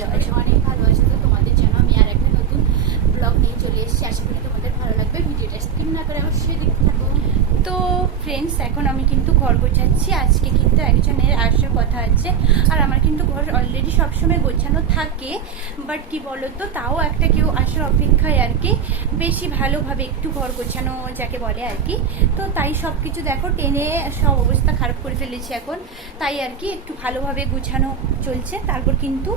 ভালো আছো, অনেক ভালো আছো। তো তোমাদের জন্য আমি আর একটা নতুন ব্লগ নিয়ে চলে এসেছি। আশা করি তোমাদের ভালো লাগবে। ভিডিওটা স্কিপ না করে অবশ্যই দেখতে থাকো। তো ফ্রেন্ডস, এখন আমি কিন্তু ঘর গোছাচ্ছি। আজকে কিন্তু একজনের আসার কথা আছে, আর আমার কিন্তু ঘর অলরেডি সবসময় গোছানো থাকে। বাট কি বলো তো, তাও একটা কেউ আসার অপেক্ষায় আর কি বেশি ভালোভাবে একটু ঘর গোছানো যাকে বলে আর কি। তো তাই সব কিছু দেখো টেনে সব অবস্থা খারাপ করে ফেলেছি এখন। তাই আর কি একটু ভালোভাবে গোছানো চলছে। তারপর কিন্তু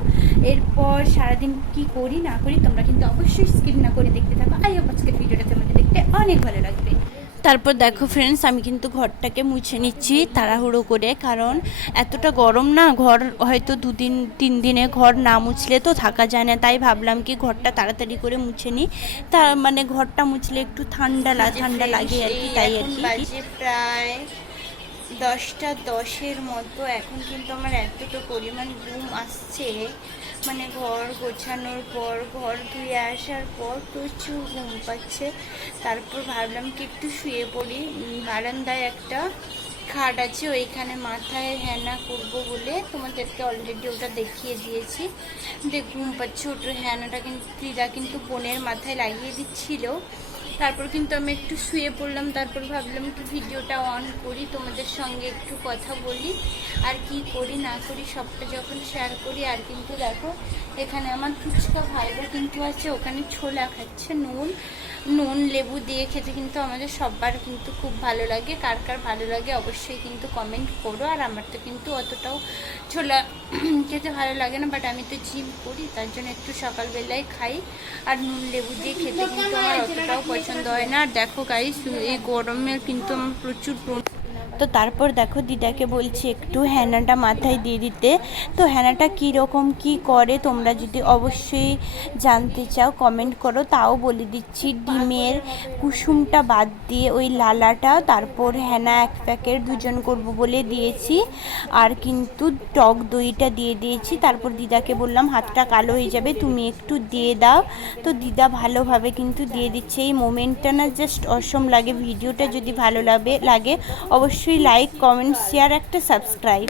এরপর সারাদিন কি করি না করি তোমরা কিন্তু অবশ্যই স্কিপ না করে দেখতে থাকো। আই হোপ আজকের ভিডিওটা তোমাদের দেখতে অনেক ভালো লাগবে। তারপর দেখো ফ্রেন্ডস, আমি কিন্তু ঘরটাকে মুছে নিচ্ছি তাড়াহুড়ো করে, কারণ এতটা গরম না, ঘর হয়তো 2-3 দিনে ঘর না মুছলে তো থাকা যায় না। তাই ভাবলাম কি ঘরটা তাড়াতাড়ি করে মুছে নিই। তার মানে ঘরটা মুছলে একটু ঠান্ডা লাগে আর কি। তাই আর কি বাজে প্রায় 10টা 10-এর মতো। এখন কিন্তু আমার এতটা পরিমাণ ঘুম আসছে, মানে ঘর গোছানোর পর, ঘর ধুয়ে আসার পর প্রচুর ঘুম পাচ্ছে। তারপর ভাবলাম কি একটু শুয়ে পড়ি। বারান্দায় একটা খাট আছে, ওইখানে মাথায় হেনা করবো বলে তোমাদেরকে অলরেডি ওটা দেখিয়ে দিয়েছি। ঘুম পাচ্ছে, ওটার হেনাটা কিন্তু দিদা কিন্তু বোনের মাথায় লাগিয়ে দিচ্ছিল। তারপর কিন্তু আমি একটু শুয়ে পড়লাম। তারপর ভাবলাম একটু ভিডিওটা অন করি, তোমাদের সঙ্গে একটু কথা বলি, আর কি করি না করি সবটা যখন শেয়ার করি। আর কিন্তু দেখো এখানে আমার ফুচকা ভাইরা কিন্তু আছে, ওখানে ছোলা খাচ্ছে। নুন লেবু দিয়ে খেতে কিন্তু আমাদের সবার কিন্তু খুব ভালো লাগে। কার কার ভালো লাগে অবশ্যই কিন্তু কমেন্ট করো। আর আমার তো কিন্তু অতটাও ছোলা খেতে ভালো লাগে না, বাট আমি তো জিম করি, তার জন্য একটু সকালবেলায় খাই। আর নুন লেবু দিয়ে খেতে কিন্তু আমার অতটাও পছন্দ হয় না। আর দেখো গাইস, এই গরমে কিন্তু আমার প্রচুর। তো তারপর দেখো দিদাকে বলছি একটু হেনাটা মাথায় দিয়ে দিতে। তো হেনাটা কীরকম কি করে তোমরা যদি অবশ্যই জানতে চাও কমেন্ট করো, তাও বলে দিচ্ছি। ডিমের কুসুমটা বাদ দিয়ে ওই লালাটা, তারপর হেনা 1 প্যাকেট 2জন করবো বলে দিয়েছি। আর কিন্তু টক দইটা দিয়ে দিয়েছি। তারপর দিদাকে বললাম হাতটা কালো হয়ে যাবে, তুমি একটু দিয়ে দাও। তো দিদা ভালোভাবে কিন্তু দিয়ে দিচ্ছে। এই মোমেন্টটা না জাস্ট অসম লাগে। ভিডিওটা যদি ভালো লাগে অবশ্যই লাইক, কমেন্ট, শেয়ার, একটা সাবস্ক্রাইব।